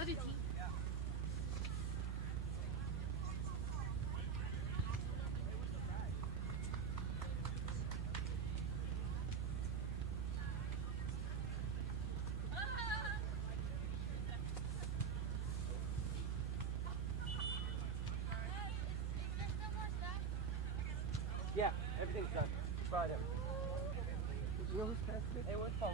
Yeah, everything's done. Friday. Hey, what's phone?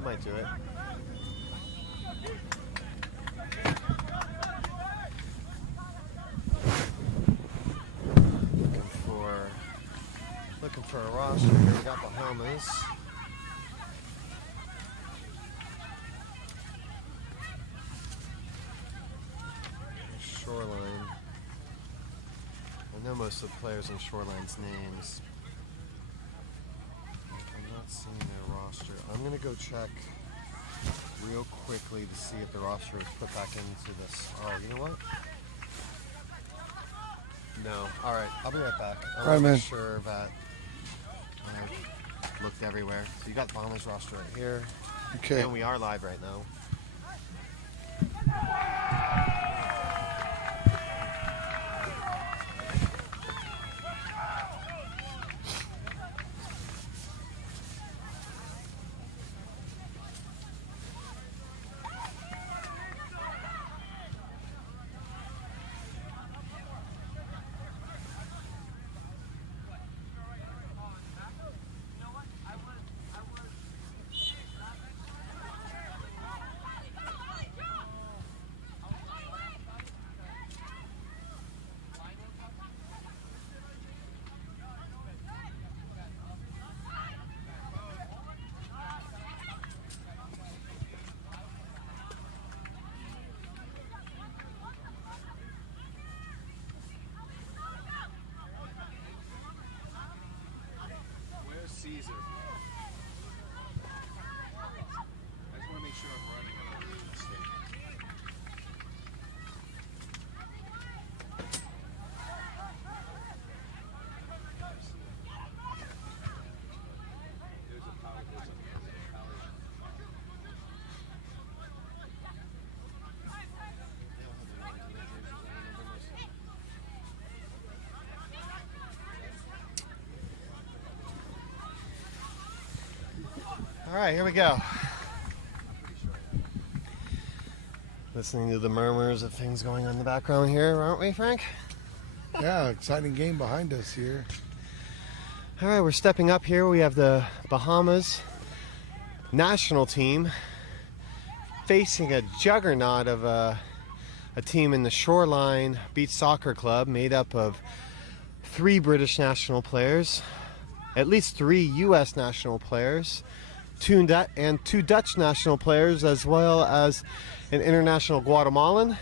I might do it. Looking for a roster here. We got Bahamas. Shoreline. I know most of the players in Shoreline's names. I'm not seeing their roster. I'm going to go check real quickly to see if the roster is put back into this. Oh, you know what? No. All right. I'll be right back. I'm not sure that I've looked everywhere. So you got the Bahamas roster right here. Okay. And we are live right now. sir. I just want to make sure I'm running and I'm really mistake. There's a power, there's a power. All right, here we go. Listening to the murmurs of things going on in the background here, aren't we, Frank? Yeah, exciting game behind us here. All right, we're stepping up here. We have the Bahamas national team facing a juggernaut of a team in the Shoreline Beach Soccer Club made up of 3 British national players, at least 3 U.S. national players, 2 Dutch national players, as well as an international Guatemalan.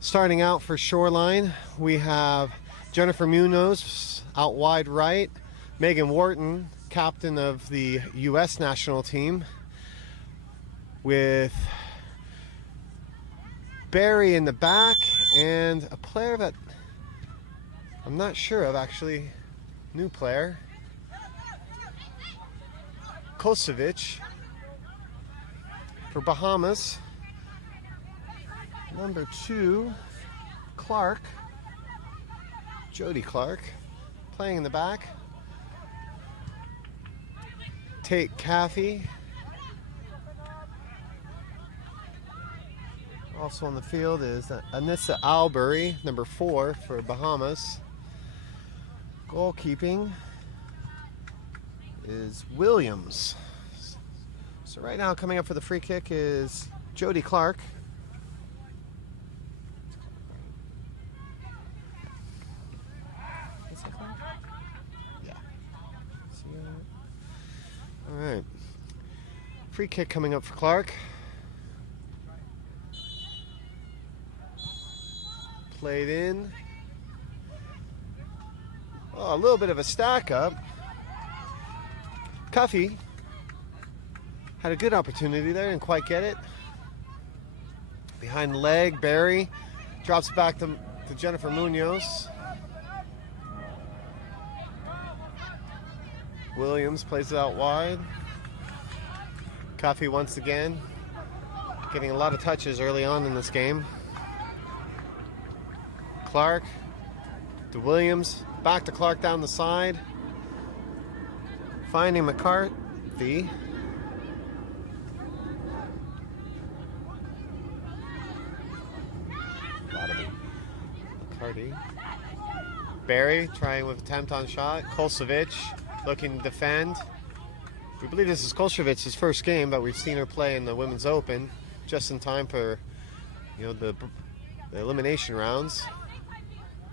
Starting out for Shoreline, we have Jennifer Munoz out wide right, Megan Wharton, captain of the U.S. national team, with Barry in the back, and a player that I'm not sure of, actually, new player, Kosovic for Bahamas. Number 2, Clark, Jody Clark, playing in the back. Tate Caffey. Also on the field is Anissa Albury, number 4 for Bahamas. Goalkeeping is Williams. So right now coming up for the free kick is Jody Clark. Yeah. All right. Free kick coming up for Clark. Played in. Oh, a little bit of a stack up. Cuffy had a good opportunity there, didn't quite get it. Behind the leg, Barry drops it back to Jennifer Munoz. Williams plays it out wide. Cuffy once again getting a lot of touches early on in this game. Clark to Williams, back to Clark down the side, finding McCarthy. McCarthy. Barry trying with attempt on shot. Kosovic looking to defend. We believe this is Kolsevic's first game, but we've seen her play in the Women's Open just in time for, the elimination rounds.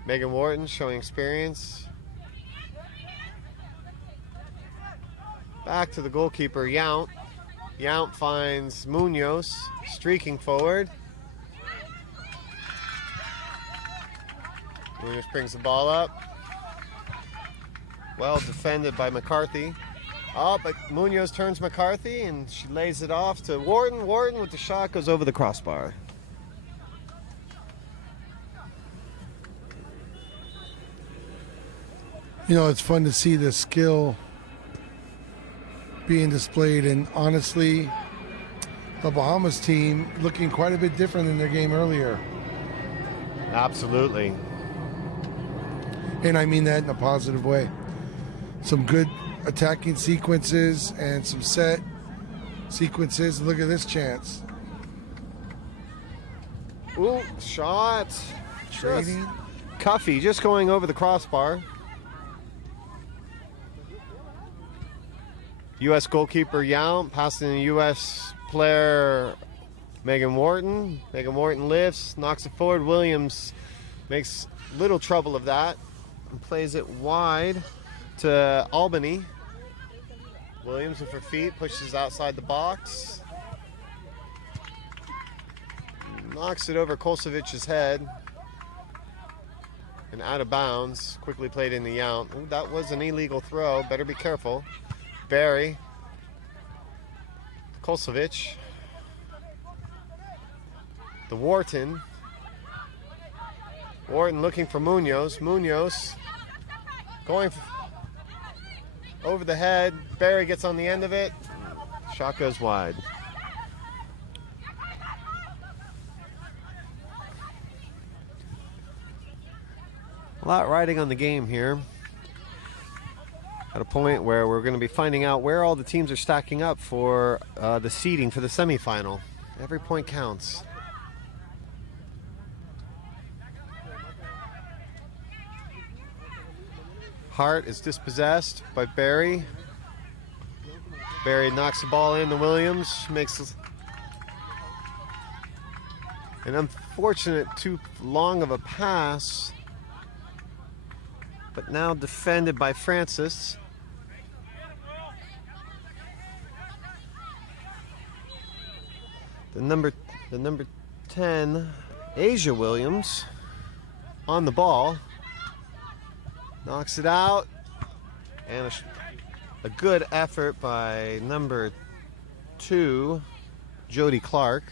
Megan Wharton showing experience. Back to the goalkeeper, Yount. Yount finds Munoz, streaking forward. Munoz brings the ball up. Well defended by McCarthy. Oh, but Munoz turns McCarthy and she lays it off to Wharton. Wharton with the shot goes over the crossbar. It's fun to see the skill being displayed, and honestly, the Bahamas team looking quite a bit different than their game earlier. Absolutely. And I mean that in a positive way. Some good attacking sequences and some set sequences. Look at this chance. Ooh, shot. Trading. Cuffy just going over the crossbar. U.S. goalkeeper Yount passing the U.S. player Megan Wharton. Megan Wharton lifts, knocks it forward. Williams makes little trouble of that and plays it wide to Albany. Williams with her feet pushes outside the box. Knocks it over Kolsevic's head. and out of bounds. Quickly played in the out. Ooh, that was an illegal throw. Better be careful. Barry. Kosovic. The Wharton. Wharton looking for Munoz. Munoz going over the head. Barry gets on the end of it. Shot goes wide. A lot riding on the game here. At a point where we're going to be finding out where all the teams are stacking up for the seeding for the semifinal. Every point counts. Hart is dispossessed by Barry. Barry knocks the ball into Williams. Makes an unfortunate too long of a pass. But now defended by Francis. The number 10, Asia Williams, on the ball. Knocks it out. And a good effort by number 2, Jody Clark.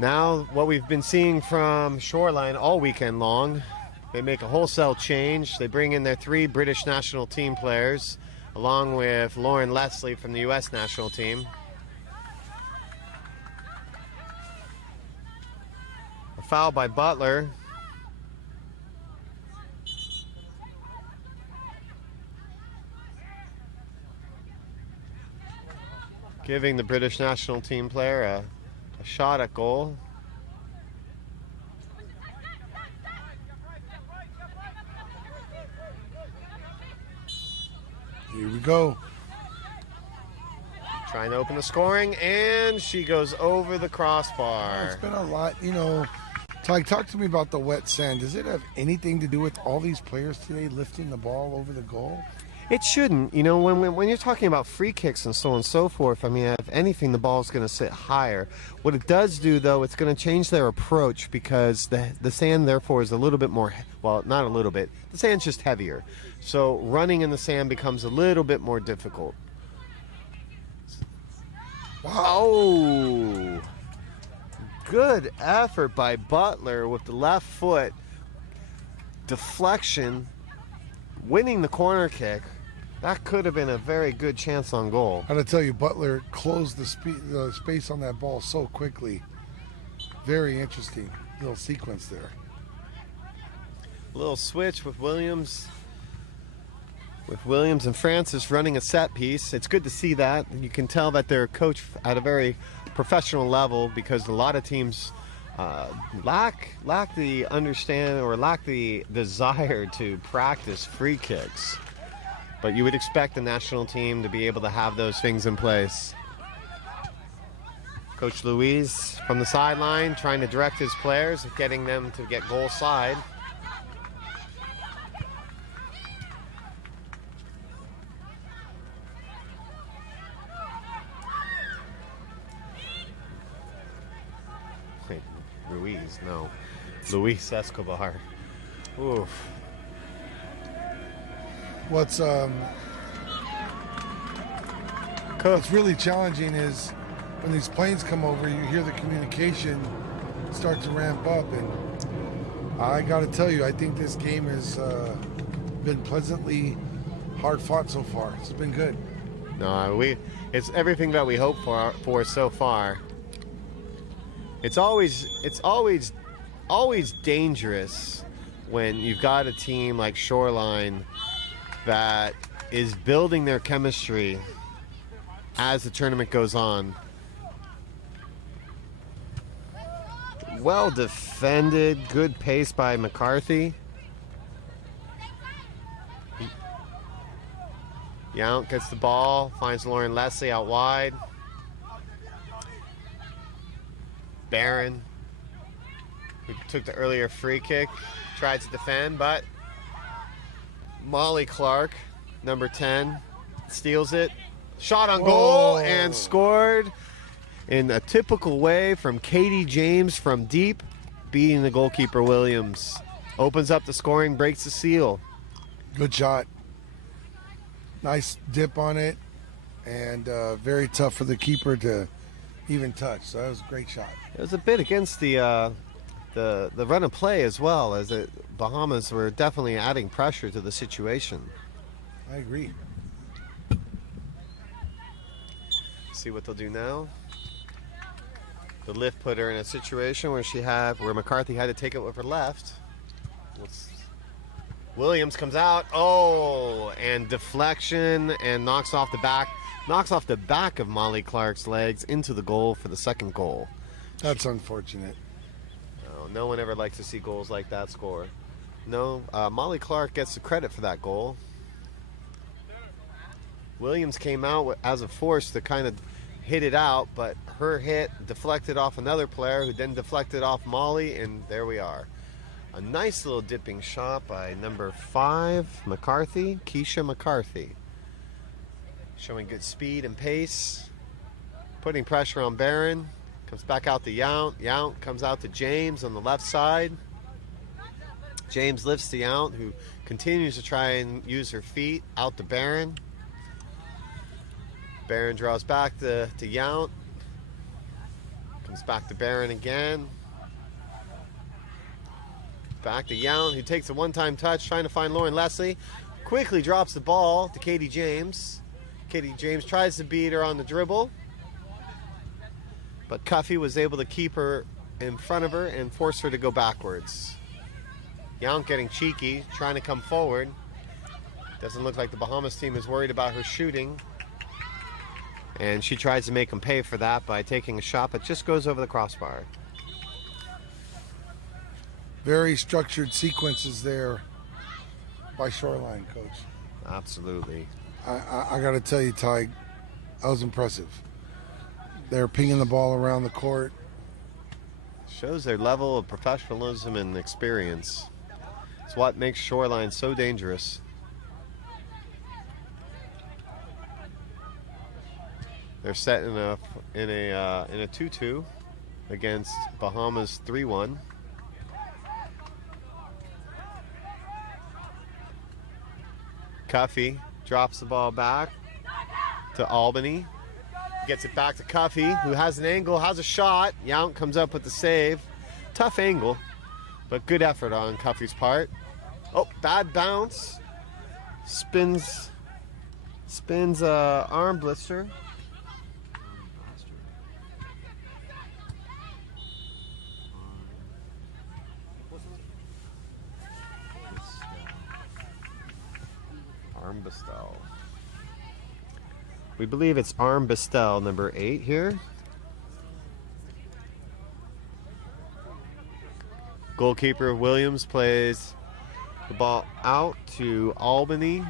Now, what we've been seeing from Shoreline all weekend long, they make a wholesale change. They bring in their 3 British national team players, along with Lauren Leslie from the U.S. national team. A foul by Butler. Giving the British national team player a shot at goal. Here we go. Trying to open the scoring, and she goes over the crossbar. It's been a lot, you know. Ty, talk to me about the wet sand. Does it have anything to do with all these players today lifting the ball over the goal? It shouldn't. You know, when you're talking about free kicks and so on and so forth, I mean, if anything, the ball's going to sit higher. What it does do, though, it's going to change their approach because the sand, therefore, is a little bit more, well, not a little bit. The sand's just heavier. So running in the sand becomes a little bit more difficult. Wow. Oh, good effort by Butler with the left foot. Deflection, winning the corner kick. That could have been a very good chance on goal. I gotta tell you, Butler closed the space on that ball so quickly. Very interesting little sequence there. A little switch with Williams. With Williams and Francis running a set piece. It's good to see that. You can tell that they're coached at a very professional level because a lot of teams lack the understand or lack the desire to practice free kicks. But you would expect the national team to be able to have those things in place. Coach Louise from the sideline trying to direct his players, getting them to get goal side. Wait, Ruiz, no. Luis Escobar. Oof. What's really challenging is when these planes come over, you hear the communication start to ramp up, and I got to tell you, I think this game has been pleasantly hard fought so far. It's been good. No, it's everything that we hope for so far. It's always dangerous when you've got a team like Shoreline that is building their chemistry as the tournament goes on. Well defended, good pace by McCarthy. Yount gets the ball, finds Lauren Leslie out wide. Barron, who took the earlier free kick, tried to defend, but Molly Clark, number 10, steals it. Shot on goal and scored in a typical way from Katie James from deep. beating the goalkeeper Williams. Opens up the scoring, breaks the seal. Good shot. Nice dip on it, and very tough for the keeper to even touch. So that was a great shot. It was a bit against the run of play as well, as the Bahamas were definitely adding pressure to the situation. I agree. See what they'll do now. The lift put her in a situation where McCarthy had to take it with her left. Williams comes out. Oh, and deflection, and knocks off the back of Molly Clark's legs into the goal for the second goal. That's unfortunate. Oh, no one ever likes to see goals like that score. No, Molly Clark gets the credit for that goal. Williams came out as a force to kind of hit it out, but her hit deflected off another player who then deflected off Molly, and there we are. A nice little dipping shot by number 5, McCarthy, Keisha McCarthy. Showing good speed and pace, putting pressure on Barron. Comes back out to Yount. Yount comes out to James on the left side. James lifts to Yount, who continues to try and use her feet, out to Barron. Barron draws back to Yount. Comes back to Barron again. Back to Yount, who takes a one-time touch, trying to find Lauren Leslie. Quickly drops the ball to Katie James. Katie James tries to beat her on the dribble, but Cuffey was able to keep her in front of her and force her to go backwards. Yount getting cheeky, trying to come forward. Doesn't look like the Bahamas team is worried about her shooting. And she tries to make them pay for that by taking a shot that just goes over the crossbar. Very structured sequences there by Shoreline, Coach. Absolutely. I got to tell you, Ty, that was impressive. They're pinging the ball around the court. Shows their level of professionalism and experience. It's what makes Shoreline so dangerous. They're set in a 2-2 against Bahamas 3-1. Cuffey drops the ball back to Albany. Gets it back to Cuffey, who has an angle, has a shot. Yount comes up with the save. Tough angle, but good effort on Cuffey's part. Oh, bad bounce. Spins arm blister. Armbestel. We believe it's Armbestel, number 8 here. Goalkeeper Williams plays the ball out to Albany.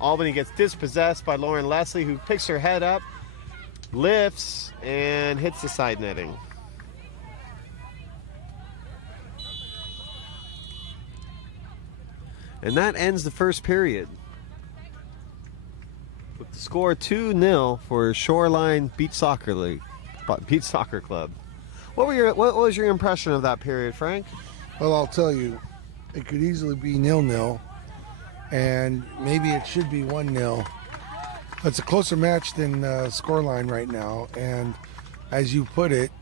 Albany gets dispossessed by Lauren Leslie, who picks her head up, lifts, and hits the side netting. And that ends the first period. With the score 2-0 for Shoreline Beach Soccer Club. What was your impression of that period, Frank? Well, I'll tell you, it could easily be 0-0, and maybe it should be 1-0. It's a closer match than scoreline right now, and as you put it,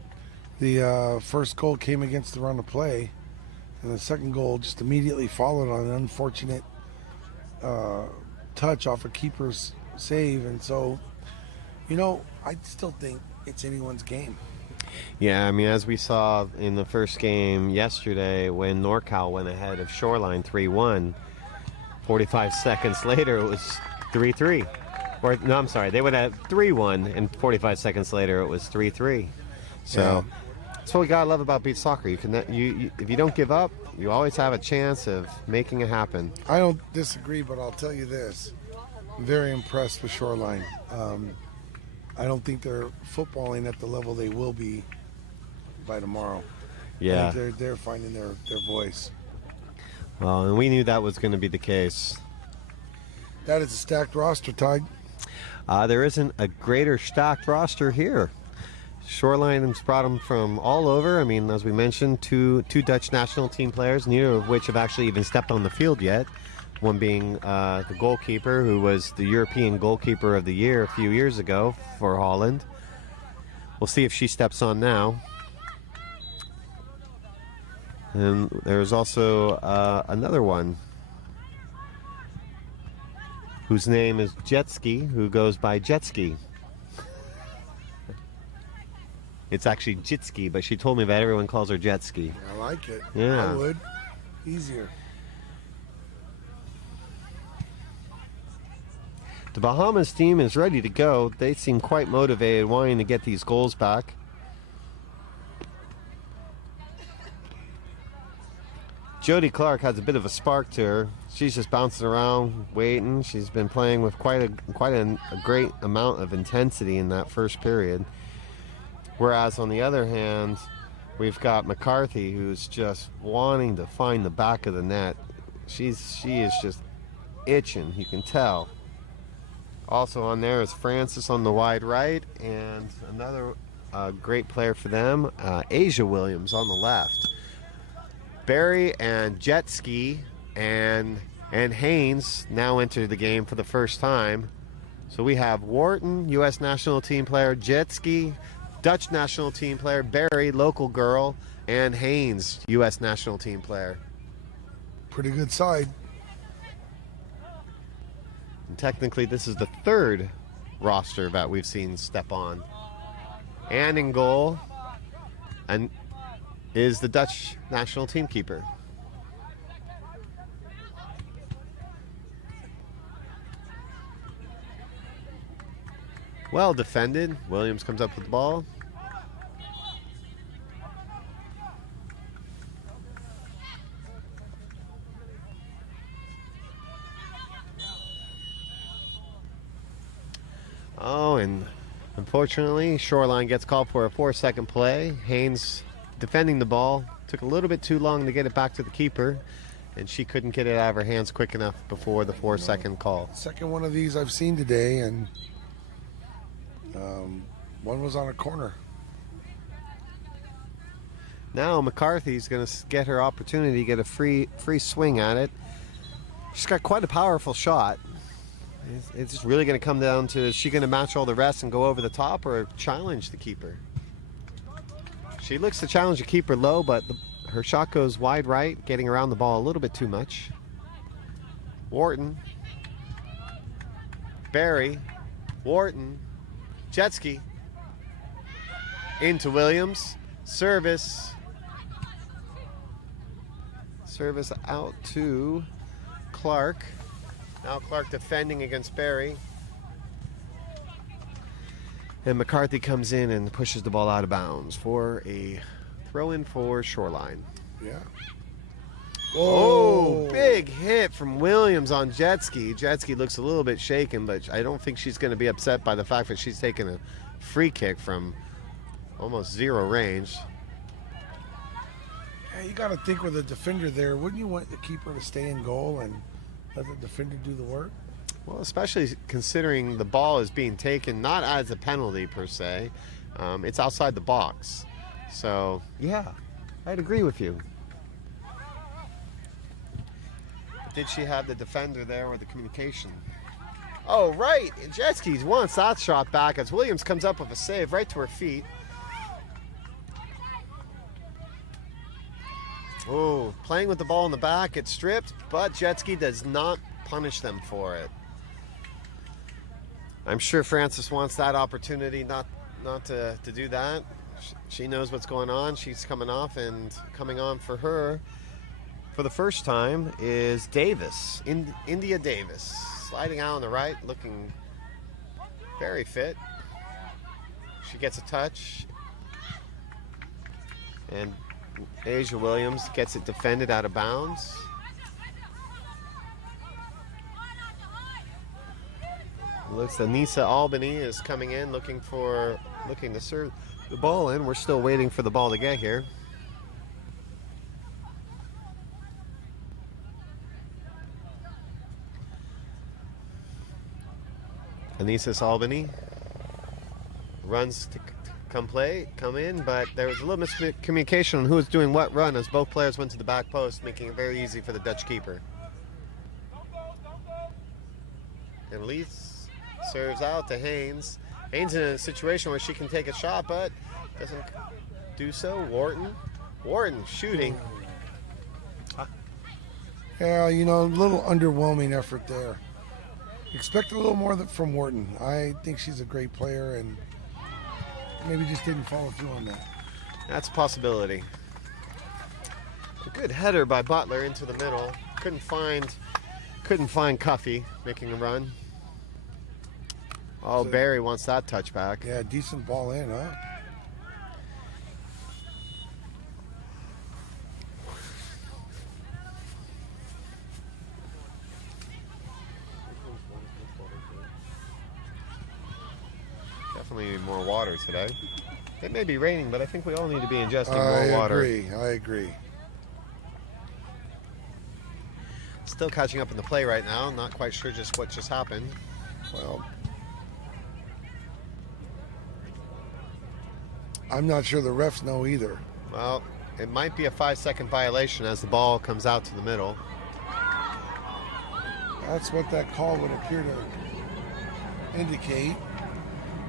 the first goal came against the run of play, and the second goal just immediately followed on an unfortunate touch off a keeper's save. And so, I still think it's anyone's game. Yeah, I mean, as we saw in the first game yesterday when NorCal went ahead of Shoreline 3-1, 45 seconds later it was 3-3. Or, no, I'm sorry, they went at 3-1, and 45 seconds later it was 3-3. So that's what we gotta love about beach soccer. If you don't give up, you always have a chance of making it happen. I don't disagree, but I'll tell you this. I'm very impressed with Shoreline. I don't think they're footballing at the level they will be by tomorrow. Yeah. I think they're finding their voice. Well, and we knew that was going to be the case. That is a stacked roster, Ty. There isn't a greater stacked roster here. Shoreline's brought them from all over. I mean, as we mentioned, two Dutch national team players, neither of which have actually even stepped on the field yet. One being the goalkeeper, who was the European Goalkeeper of the Year a few years ago for Holland. We'll see if she steps on now. And there's also another one whose name is Jetski, who goes by Jetski. It's actually Jitski, but she told me that everyone calls her Jetski. I like it. Yeah. I would. Easier. The Bahamas team is ready to go. They seem quite motivated, wanting to get these goals back. Jody Clark has a bit of a spark to her. She's just bouncing around, waiting. She's been playing with quite a great amount of intensity in that first period. Whereas on the other hand, we've got McCarthy, who's just wanting to find the back of the net. She is just itching, you can tell. Also on there is Francis on the wide right, and another great player for them, Asia Williams on the left. Barry and Jetski and Haynes now enter the game for the first time. So we have Wharton, U.S. national team player, Jetski, Dutch national team player, Barry, local girl, and Haynes, U.S. national team player. Pretty good side. And technically, this is the third roster that we've seen step on. And in goal and is the Dutch national team keeper. Well defended. Williams comes up with the ball. Oh, and unfortunately, Shoreline gets called for a 4-second play. Haynes defending the ball. Took a little bit too long to get it back to the keeper, and she couldn't get it out of her hands quick enough before the 4-second call. Second one of these I've seen today, and one was on a corner. Now McCarthy's going to get her opportunity to get a free swing at it. She's got quite a powerful shot. It's just really going to come down to, is she going to match all the rest and go over the top or challenge the keeper? She looks to challenge the keeper low, but her shot goes wide right, getting around the ball a little bit too much. Wharton. Barry. Wharton. Jetski. Into Williams. Service. Service out to Clark. Now Clark defending against Barry. And McCarthy comes in and pushes the ball out of bounds for a throw-in for Shoreline. Yeah. Oh, big hit from Williams on Jetski. Jetski looks a little bit shaken, but I don't think she's going to be upset by the fact that she's taken a free kick from almost zero range. Yeah, you got to think with a defender there, wouldn't you want the keeper to stay in goal and let the defender do the work? Well, especially considering the ball is being taken not as a penalty per se. It's outside the box. So, yeah, I'd agree with you. Did she have the defender there with the communication? Oh, right. Jetski wants that shot back as Williams comes up with a save right to her feet. Oh, playing with the ball in the back. It's stripped, but Jetski does not punish them for it. I'm sure Francis wants that opportunity not to do that. She knows what's going on. She's coming off, and coming on for her for the first time is Davis, India Davis. Sliding out on the right, looking very fit. She gets a touch. And Asia Williams gets it defended out of bounds. Looks Anissa Albany is coming in looking to serve the ball in. We're still waiting for the ball to get here. Anissa Albany runs come in, but there was a little miscommunication on who was doing what run as both players went to the back post, making it very easy for the Dutch keeper. And Elise serves out to Haynes. Haynes in a situation where she can take a shot, but doesn't do so. Wharton shooting. Yeah, you know, a little underwhelming effort there. Expect a little more from Wharton. I think she's a great player and maybe just didn't follow through on that. That's a possibility. A good header by Butler into the middle. Couldn't find Cuffey making a run. Oh, So- Barry wants that touchback. Yeah, decent ball in, huh? Definitely need more water today. It may be raining, but I think we all need to be ingesting I more water. agree. Still catching up in the play right now. Not quite sure just what just happened. Well, I'm not sure the refs know either. Well, it might be a 5-second violation as the ball comes out to the middle. That's what that call would appear to indicate.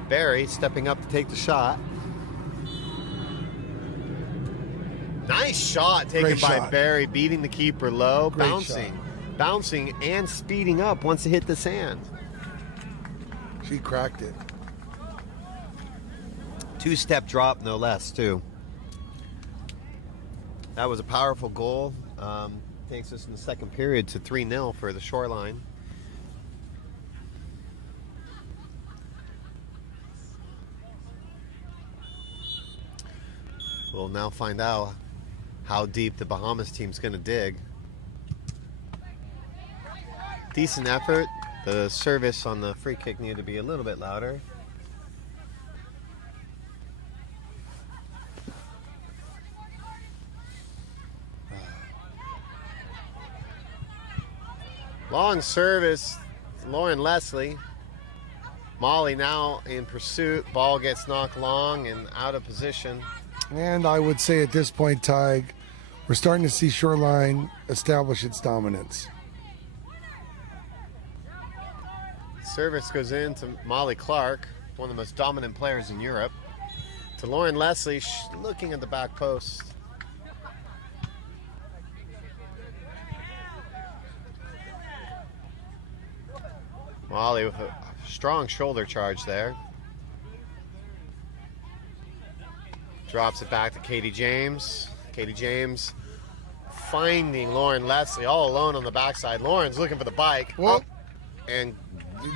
Barry stepping up to take the shot. Nice shot taken Great by shot. Barry, beating the keeper low, Great bouncing and speeding up once it hit the sand. She cracked it. 2-step drop, no less, too. That was a powerful goal. Takes us in the second period to 3-0 for the Shoreline. We'll now find out how deep the Bahamas team's going to dig. Decent effort. The service on the free kick needed to be a little bit louder. Long service, Lauren Leslie. Molly now in pursuit. Ball gets knocked long and out of position. And I would say at this point, Tig, we're starting to see Shoreline establish its dominance. Service goes in to Molly Clark, one of the most dominant players in Europe. To Lauren Leslie, looking at the back post. Molly with a strong shoulder charge there. Drops it back to Katie James. Katie James finding Lauren Leslie all alone on the backside. Lauren's looking for the bike. Well, Up and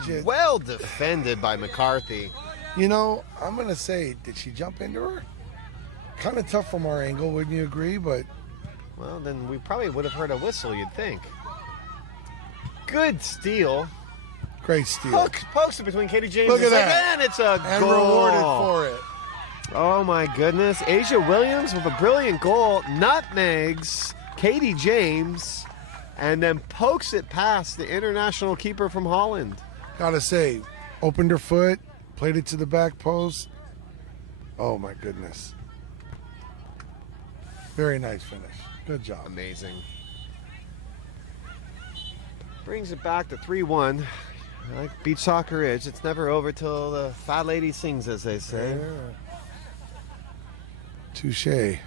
you- well defended by McCarthy. You know, I'm going to say, did she jump into her? Kind of tough from our angle, wouldn't you agree? But Well, then we probably would have heard a whistle, you'd think. Good steal. great steal. Pokes it between Katie James Look at and that. and it's a And goal. rewarded for it. Oh my goodness. Asia Williams with a brilliant goal. Nutmegs Katie James and then pokes it past the international keeper from Holland. Gotta say, opened her foot, played it to the back post. Oh my goodness. Very nice finish. Good job. Amazing. Brings it back to 3-1. Like beach soccer is, it's never over till the fat lady sings, as they say. Touche.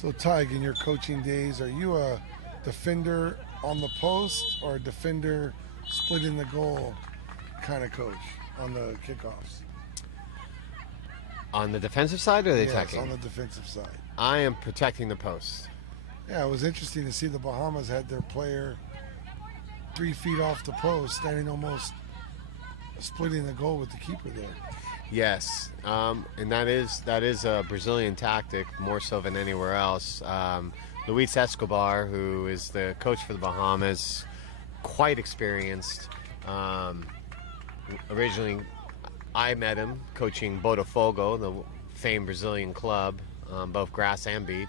So, Tig, in your coaching days, are you a defender on the post or a defender splitting the goal kind of coach on the kickoffs? On the defensive side or the Yes, attacking? on the defensive side. I am protecting the post. Yeah, it was interesting to see the Bahamas had their player 3 feet off the post, standing almost splitting the goal with the keeper there. Yes, and that is a Brazilian tactic more so than anywhere else. Luis Escobar, who is the coach for the Bahamas, quite experienced. Originally, I met him coaching Botafogo, the famed Brazilian club, both grass and beach.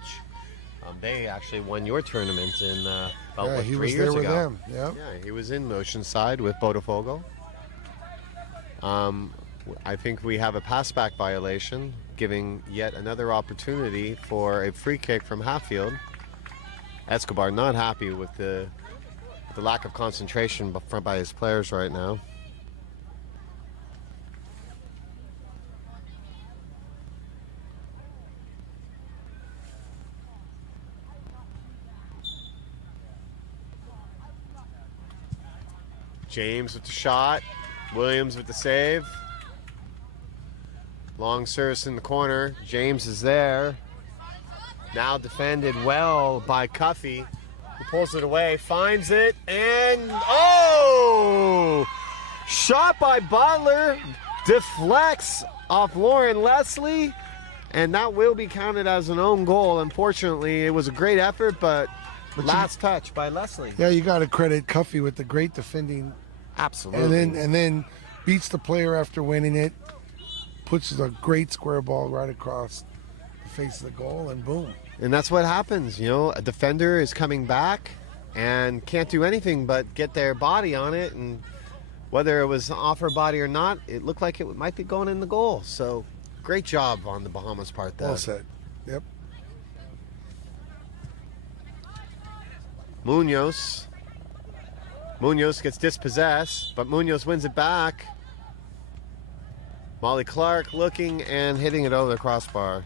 They actually won your tournament in about Yeah, what, he 3 was years there with ago. them. Yeah. Yeah, he was in Oceanside with Botafogo. I think we have a passback violation, giving yet another opportunity for a free kick from half field. Escobar not happy with the lack of concentration by his players right now. James with the shot. Williams with the save. Long service in the corner. James is there. Now defended well by Cuffey. He pulls it away, finds it, and oh! Shot by Butler. Deflects off Lauren Leslie. And that will be counted as an own goal. Unfortunately, it was a great effort, but last touch by Leslie. Yeah, you got to credit Cuffey with the great defending. Absolutely. And then beats the player after winning it. Puts a great square ball right across the face of the goal, and boom. And that's what happens, you know. A defender is coming back and can't do anything but get their body on it, and whether it was off her body or not, it looked like it might be going in the goal. So great job on the Bahamas part there. Well said. Yep. Munoz gets dispossessed, but Munoz wins it back. Molly Clark looking and hitting it over the crossbar.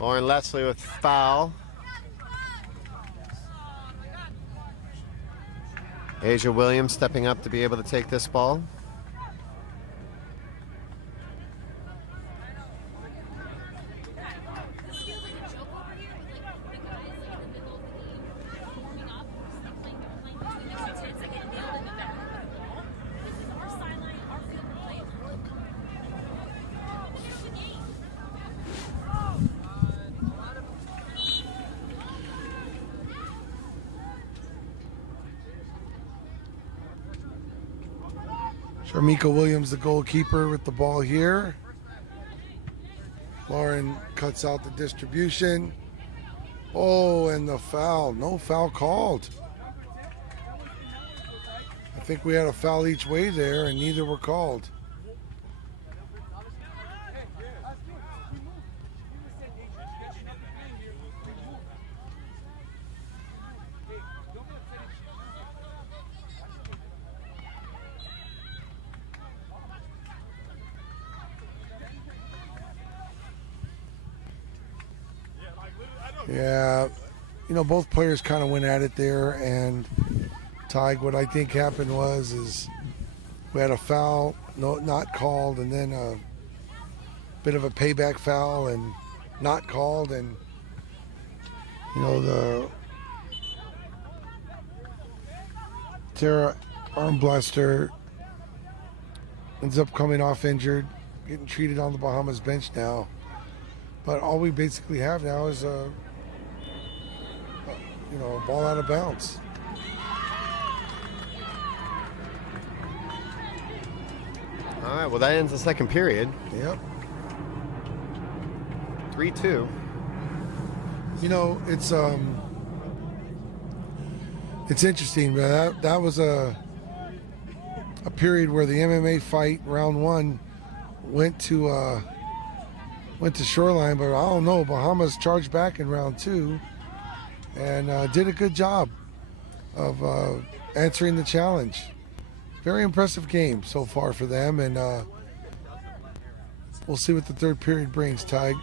Lauren Leslie with foul. Asia Williams stepping up to be able to take this ball. Sharmika Williams, the goalkeeper, with the ball here. Lauren cuts out the distribution. Oh, and the foul. No foul called. I think we had a foul each way there, and neither were called. Yeah, you know, both players kind of went at it there, and Tig, what I think happened is we had a foul, not called, and then a bit of a payback foul and not called, and you know, the Tara Armblaster ends up coming off injured, getting treated on the Bahamas bench now. But all we basically have now is a ball out of bounds. All right, well, that ends the second period. Yep. 3-2. You know, it's interesting, but that was a period where the MMA fight round one went to Shoreline, but I don't know. Bahamas charged back in round two and did a good job of answering the challenge. Very impressive game so far for them, and we'll see what the third period brings, Tig.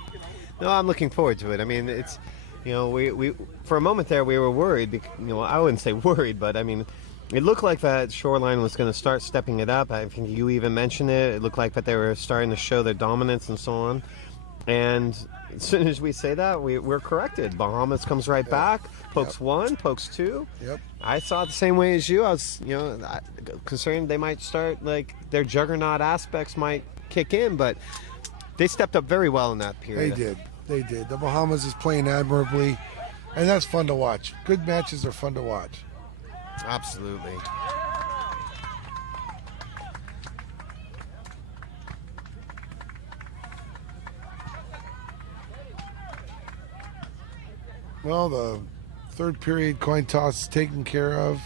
No, I'm looking forward to it. I mean, it's, you know, we for a moment there we were worried. You know, I wouldn't say worried, but I mean, it looked like that Shoreline was going to start stepping it up. I think you even mentioned it. It looked like that they were starting to show their dominance and so on. And as soon as we say that, we're corrected. Bahamas comes right back, pokes one, pokes two. Yep. I saw it the same way as you. I was, you know, concerned they might start, like, their juggernaut aspects might kick in, but they stepped up very well in that period. They did. They did. The Bahamas is playing admirably, and that's fun to watch. Good matches are fun to watch. Absolutely. Well, the third period coin toss is taken care of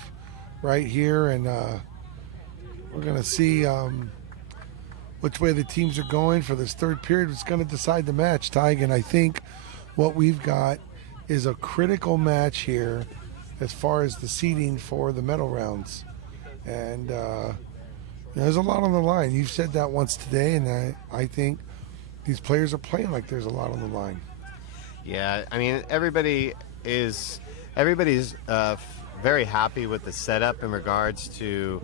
right here, and we're going to see which way the teams are going for this third period. It's going to decide the match, Tig, and I think what we've got is a critical match here as far as the seeding for the medal rounds. And there's a lot on the line. You've said that once today, and I think these players are playing like there's a lot on the line. Yeah, I mean, everybody's very happy with the setup in regards to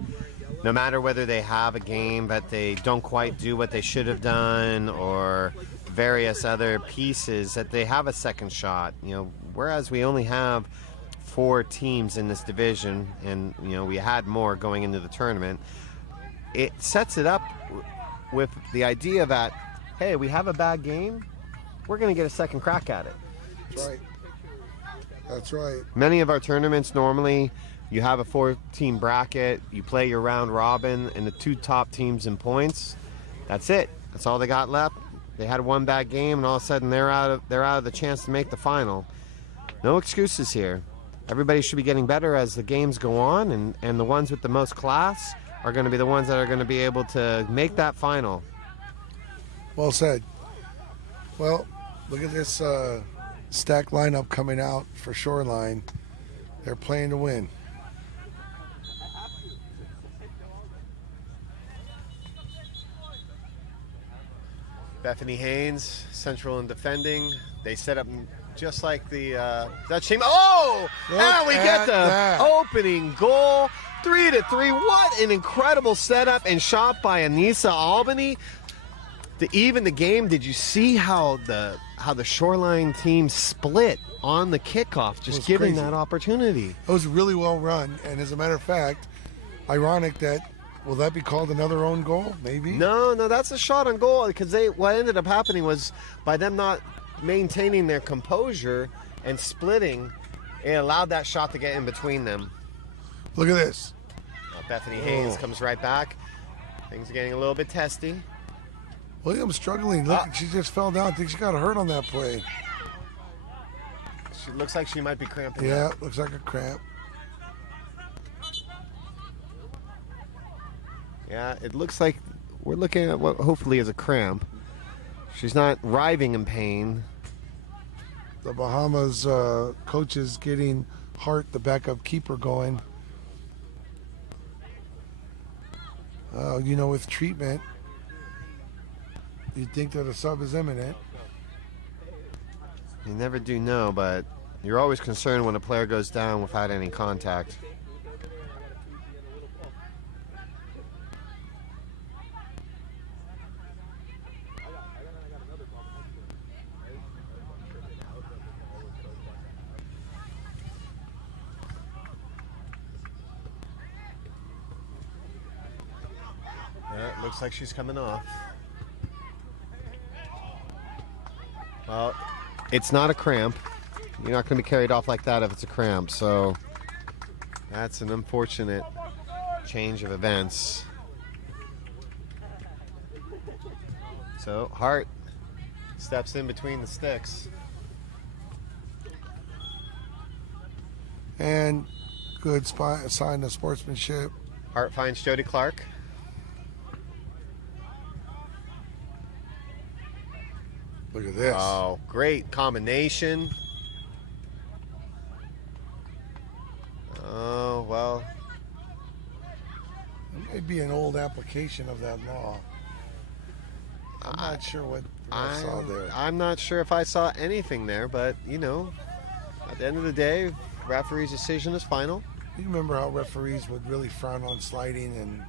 no matter whether they have a game but they don't quite do what they should have done or various other pieces, that they have a second shot. Whereas we only have 4 teams in this division, and we had more going into the tournament, it sets it up with the idea that, hey, we have a bad game, we're going to get a second crack at it. That's right. That's right. Many of our tournaments, normally you have a 4-team bracket, you play your round robin, and the 2 top teams in points, that's it. That's all they got left. They had one bad game, and all of a sudden they're out of the chance to make the final. No excuses here. Everybody should be getting better as the games go on, and the ones with the most class are going to be the ones that are going to be able to make that final. Well said. Well, look at this stack lineup coming out for Shoreline. They're playing to win. Bethany Haynes, central and defending. They set up just like the Dutch team. Oh! And we get the opening goal. 3-3. What an incredible setup and shot by Anissa Albany. To even the game, did you see how the Shoreline team split on the kickoff, just giving that opportunity? It was really well run, and as a matter of fact, ironic that, will that be called another own goal? Maybe. No, that's a shot on goal, because what ended up happening was by them not maintaining their composure and splitting, it allowed that shot to get in between them. Look at this. Bethany Haynes comes right back. Things are getting a little bit testy. Williams struggling. Look, she just fell down. I think she got hurt on that play. She looks like she might be cramping. Yeah, looks like a cramp. Yeah, it looks like we're looking at what hopefully is a cramp. She's not writhing in pain. The Bahamas coach is getting Hart, the backup keeper, going. With treatment, you'd think that a sub is imminent. You never do know, but you're always concerned when a player goes down without any contact. Yeah, it looks like she's coming off. Well, it's not a cramp. You're not going to be carried off like that if it's a cramp. So that's an unfortunate change of events. So Hart steps in between the sticks. And good sign of sportsmanship. Hart finds Jody Clark. Look at this. Oh, great combination. Oh, well. It may be an old application of that law. I'm not sure what I saw there. I'm not sure if I saw anything there, but, at the end of the day, referee's decision is final. You remember how referees would really frown on sliding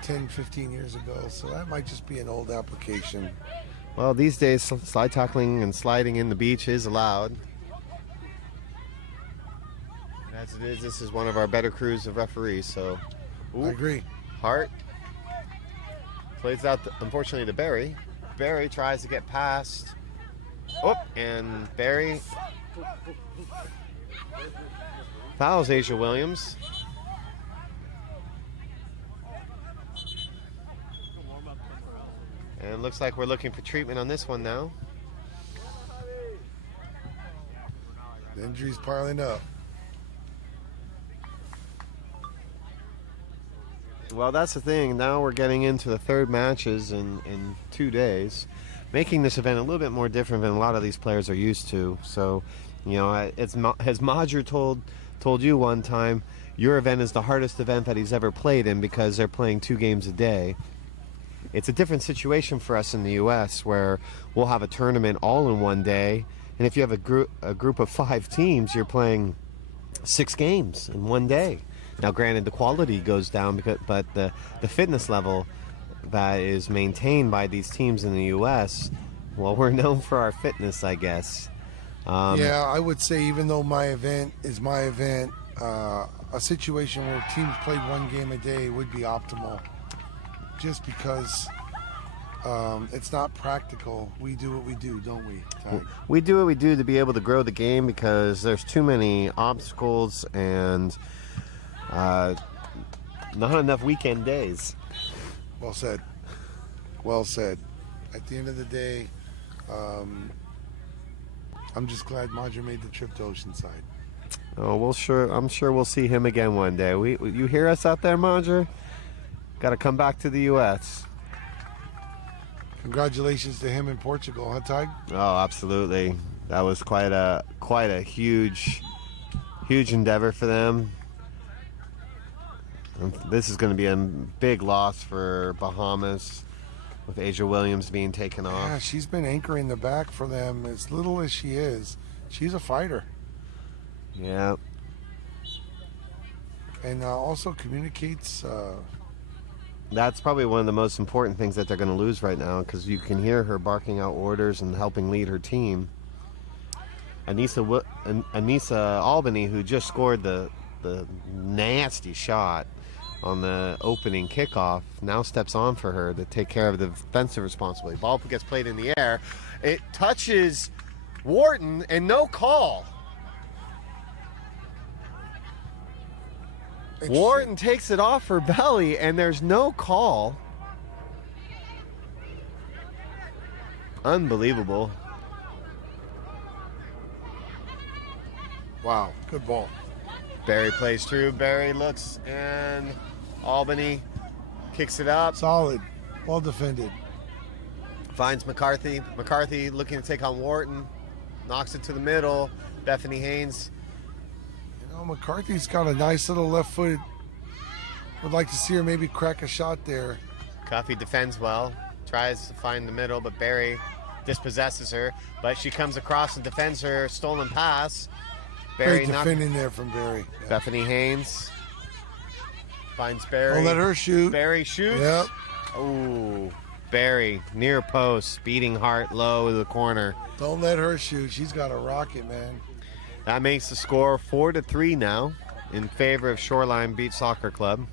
10, 15 years ago, so that might just be an old application. Well, these days, slide tackling and sliding in the beach is allowed. As it is, this is one of our better crews of referees, so. I agree. Hart plays out, unfortunately, to Barry. Barry tries to get past. Oh, and Barry fouls Asia Williams. And it looks like we're looking for treatment on this one now. The injuries piling up. Well, that's the thing. Now we're getting into the third matches in 2 days, making this event a little bit more different than a lot of these players are used to. So, you know, as Madger told you one time, your event is the hardest event that he's ever played in because they're playing 2 games a day. It's a different situation for us in the U.S. where we'll have a tournament all in one day, and if you have a group of 5 teams, you're playing 6 games in one day. Now, granted, the quality goes down, but the fitness level that is maintained by these teams in the U.S., well, we're known for our fitness, I guess. Yeah, I would say even though my event is my event, a situation where teams played 1 game a day would be optimal. Just because it's not practical. We do what we do, don't we, Ty? We do what we do to be able to grow the game because there's too many obstacles and not enough weekend days. Well said. Well said. At the end of the day, I'm just glad Madger made the trip to Oceanside. Oh, I'm sure we'll see him again one day. You hear us out there, Madger? Got to come back to the U.S. Congratulations to him in Portugal, huh, Ty? Oh, absolutely. That was quite a huge endeavor for them. This is going to be a big loss for Bahamas with Asia Williams being taken off. Yeah, she's been anchoring the back for them as little as she is. She's a fighter. Yeah. And also communicates. That's probably one of the most important things that they're going to lose right now because you can hear her barking out orders and helping lead her team. Anissa Albany, who just scored the nasty shot on the opening kickoff, now steps on for her to take care of the defensive responsibility. Ball gets played in the air. It touches Wharton and no call. Wharton takes it off her belly and there's no call. Unbelievable. Wow, good ball. Barry plays through. Barry looks and Albany kicks it up. Solid. Well defended. Finds McCarthy. McCarthy looking to take on Wharton. Knocks it to the middle. Bethany Haynes. You know, McCarthy's got a nice little left foot. Would like to see her maybe crack a shot there. Cuffy defends well. Tries to find the middle, but Barry dispossesses her. But she comes across and defends her stolen pass. Barry Great defending there from Barry. Yeah. Bethany Haynes finds Barry. Don't let her shoot. Barry shoots. Yep. Ooh, Barry near post, beating Hart low to the corner. Don't let her shoot. She's got a rocket, man. That makes the score 4-3 now in favor of Shoreline Beach Soccer Club.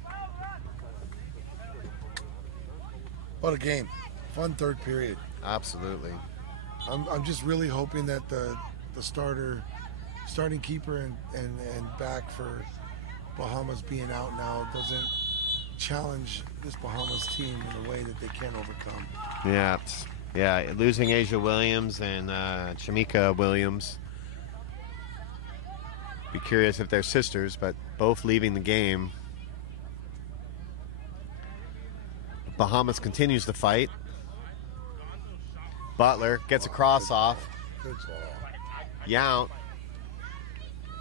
What a game. Fun third period. Absolutely. I'm just really hoping that the starting keeper and back for Bahamas being out now doesn't challenge this Bahamas team in a way that they can't overcome. Yeah, losing Asia Williams and Shamika Williams. Be curious if they're sisters, but both leaving the game. Bahamas continues to fight. Butler gets a cross off. Good ball. Yount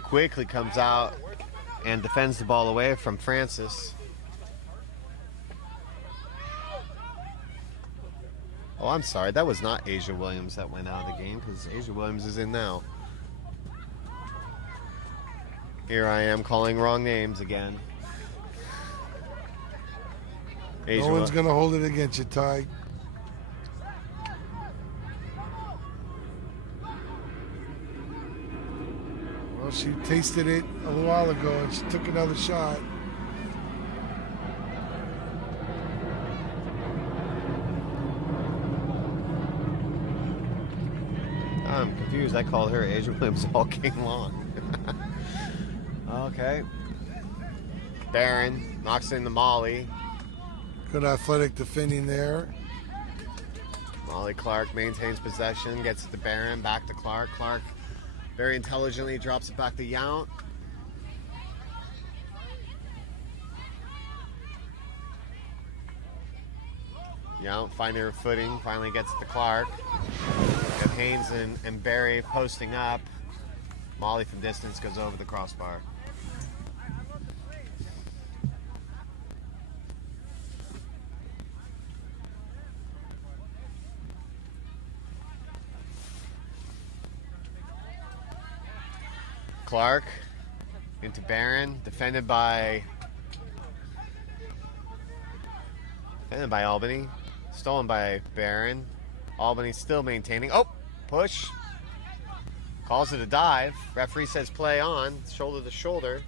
quickly comes out and defends the ball away from Francis. Oh, I'm sorry. That was not Asia Williams that went out of the game because Asia Williams is in now. Here I am calling wrong names again. No one's going to hold it against you, Ty. Well, she tasted it a little while ago and she took another shot. confused. I called her Asia Williams all game long. Okay. Barron knocks in the Molly. Good athletic defending there. Molly Clark maintains possession, gets it to Barron, back to Clark. Clark very intelligently drops it back to Yount. Yount finding her footing, finally gets it to Clark. Got Haynes and Barry posting up. Molly from distance goes over the crossbar. Clark into Barron, defended by Albany, stolen by Barron. Albany still maintaining. Oh, push. Calls it a dive. Referee says play on, shoulder to shoulder.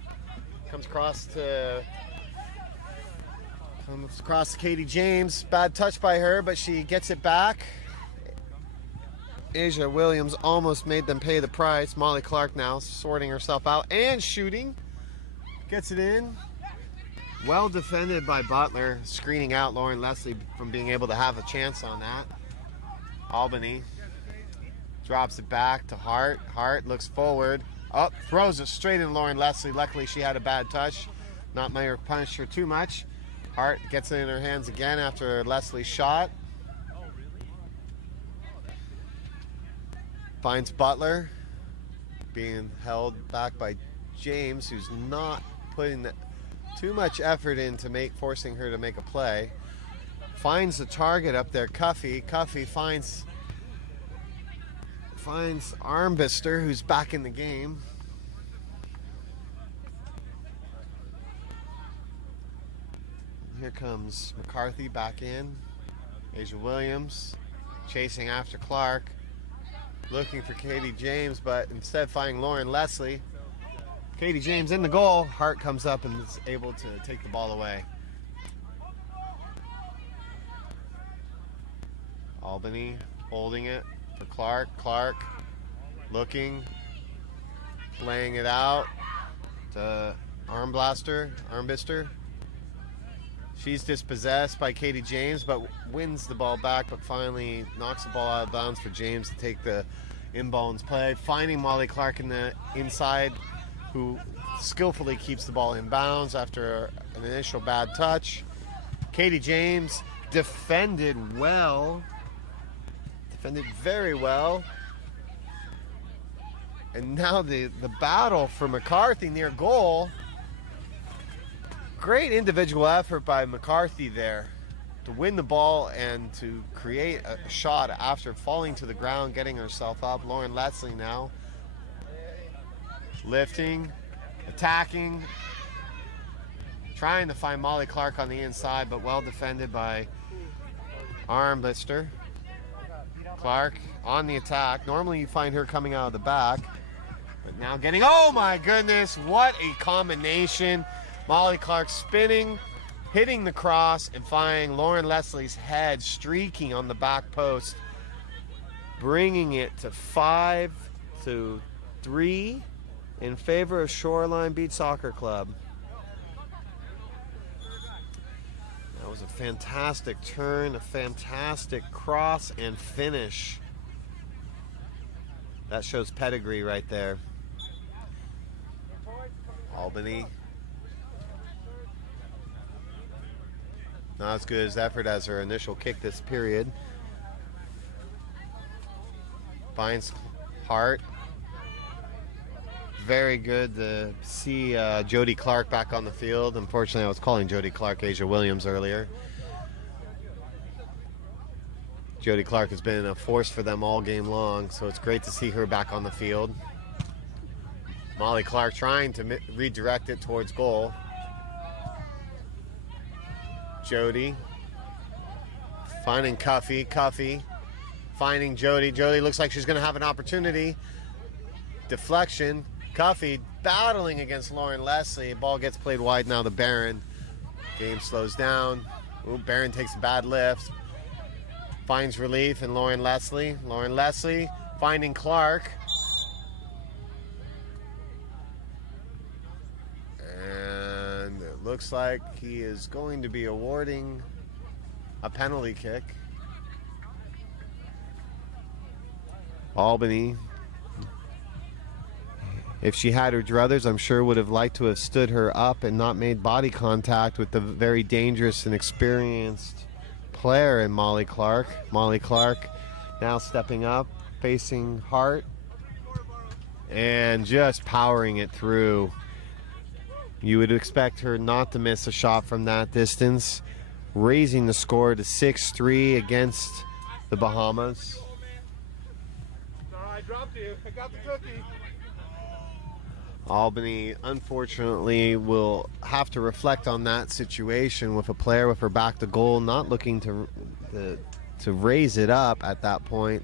Comes across to Katie James. Bad touch by her, but she gets it back. Asia Williams almost made them pay the price. Molly Clark now sorting herself out and shooting. Gets it in. Well defended by Butler, screening out Lauren Leslie from being able to have a chance on that. Albany drops it back to Hart. Hart looks forward. Up, throws it straight in Lauren Leslie. Luckily she had a bad touch. Not may have punished her too much. Hart gets it in her hands again after Leslie's shot. Finds Butler, being held back by James, who's not putting too much effort into forcing her to make a play. Finds the target up there, Cuffy. Cuffy finds Armbister, who's back in the game. Here comes McCarthy back in. Asia Williams chasing after Clark. Looking for Katie James, but instead finding Lauren Leslie. Katie James in the goal. Hart comes up and is able to take the ball away. Albany holding it for Clark. Clark looking, playing it out to Armbister. She's dispossessed by Katie James, but wins the ball back, but finally knocks the ball out of bounds for James to take the inbounds play. Finding Molly Clark in the inside, who skillfully keeps the ball in bounds after an initial bad touch. Katie James defended very well. And now the battle for McCarthy near goal. Great individual effort by McCarthy there to win the ball and to create a shot after falling to the ground, getting herself up. Lauren Leslie now lifting, attacking, trying to find Molly Clark on the inside, but well defended by Armbister. Clark on the attack. Normally you find her coming out of the back, but now getting, oh my goodness, what a combination. Molly Clark spinning, hitting the cross, and finding Lauren Leslie's head streaking on the back post, bringing it to 5-3 in favor of Shoreline Beach Soccer Club. That was a fantastic turn, a fantastic cross and finish. That shows pedigree right there. Albany. Not as good as effort as her initial kick this period. Finds Hart. Very good to see Jody Clark back on the field. Unfortunately, I was calling Jody Clark Asia Williams earlier. Jody Clark has been a force for them all game long, so it's great to see her back on the field. Molly Clark trying to redirect it towards goal. Jody finding Cuffy. Cuffy finding Jody. Jody looks like she's going to have an opportunity. Deflection. Cuffy battling against Lauren Leslie. Ball gets played wide now to Barron. Game slows down. Ooh, Barron takes a bad lift. Finds relief in Lauren Leslie. Lauren Leslie finding Clark. And it looks like he is going to be awarding a penalty kick. Albany, if she had her druthers, I'm sure would have liked to have stood her up and not made body contact with the very dangerous and experienced player in Molly Clark. Molly Clark now stepping up, facing Hart, and just powering it through. You would expect her not to miss a shot from that distance, raising the score to 6-3 against the Bahamas. I dropped you. I got the cookie. Albany, unfortunately, will have to reflect on that situation with a player with her back to goal, not looking to raise it up at that point.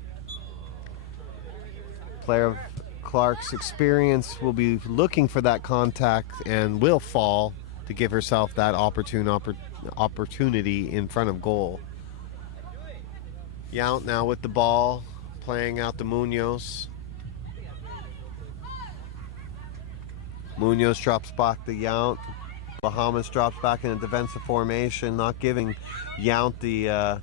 Player of Clark's experience will be looking for that contact and will fall to give herself that opportunity in front of goal. Yount now with the ball, playing out to Munoz. Munoz drops back to Yount. Bahamas drops back in a defensive formation, not giving Yount the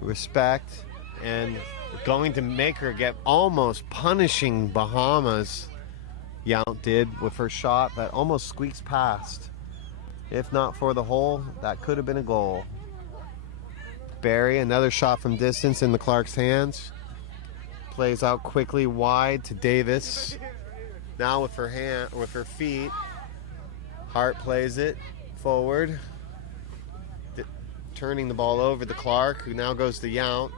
respect, and going to make her get almost punishing Bahamas. Yount did with her shot that almost squeaks past. If not for the hole, that could have been a goal. Barry, another shot from distance in the Clark's hands. Plays out quickly wide to Davis. Now with her feet, Hart plays it forward, turning the ball over to Clark, who now goes to Yount.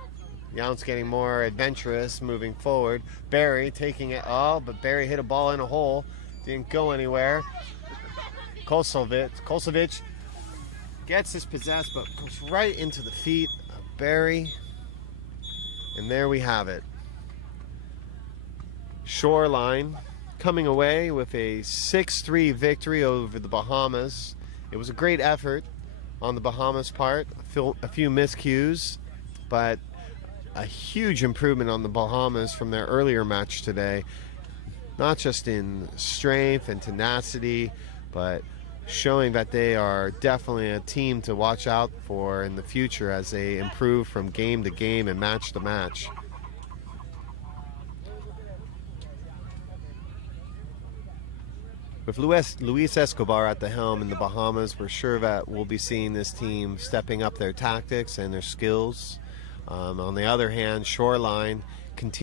Yount's getting more adventurous, moving forward. Barry taking it, but Barry hit a ball in a hole, didn't go anywhere. Kosovic gets his possessed, but goes right into the feet of Barry, and there we have it. Shoreline coming away with a 6-3 victory over the Bahamas. It was a great effort on the Bahamas' part. A few miscues, but a huge improvement on the Bahamas from their earlier match today. Not just in strength and tenacity, but showing that they are definitely a team to watch out for in the future as they improve from game to game and match to match. With Luis Escobar at the helm in the Bahamas, we're sure that we'll be seeing this team stepping up their tactics and their skills. On the other hand, Shoreline continues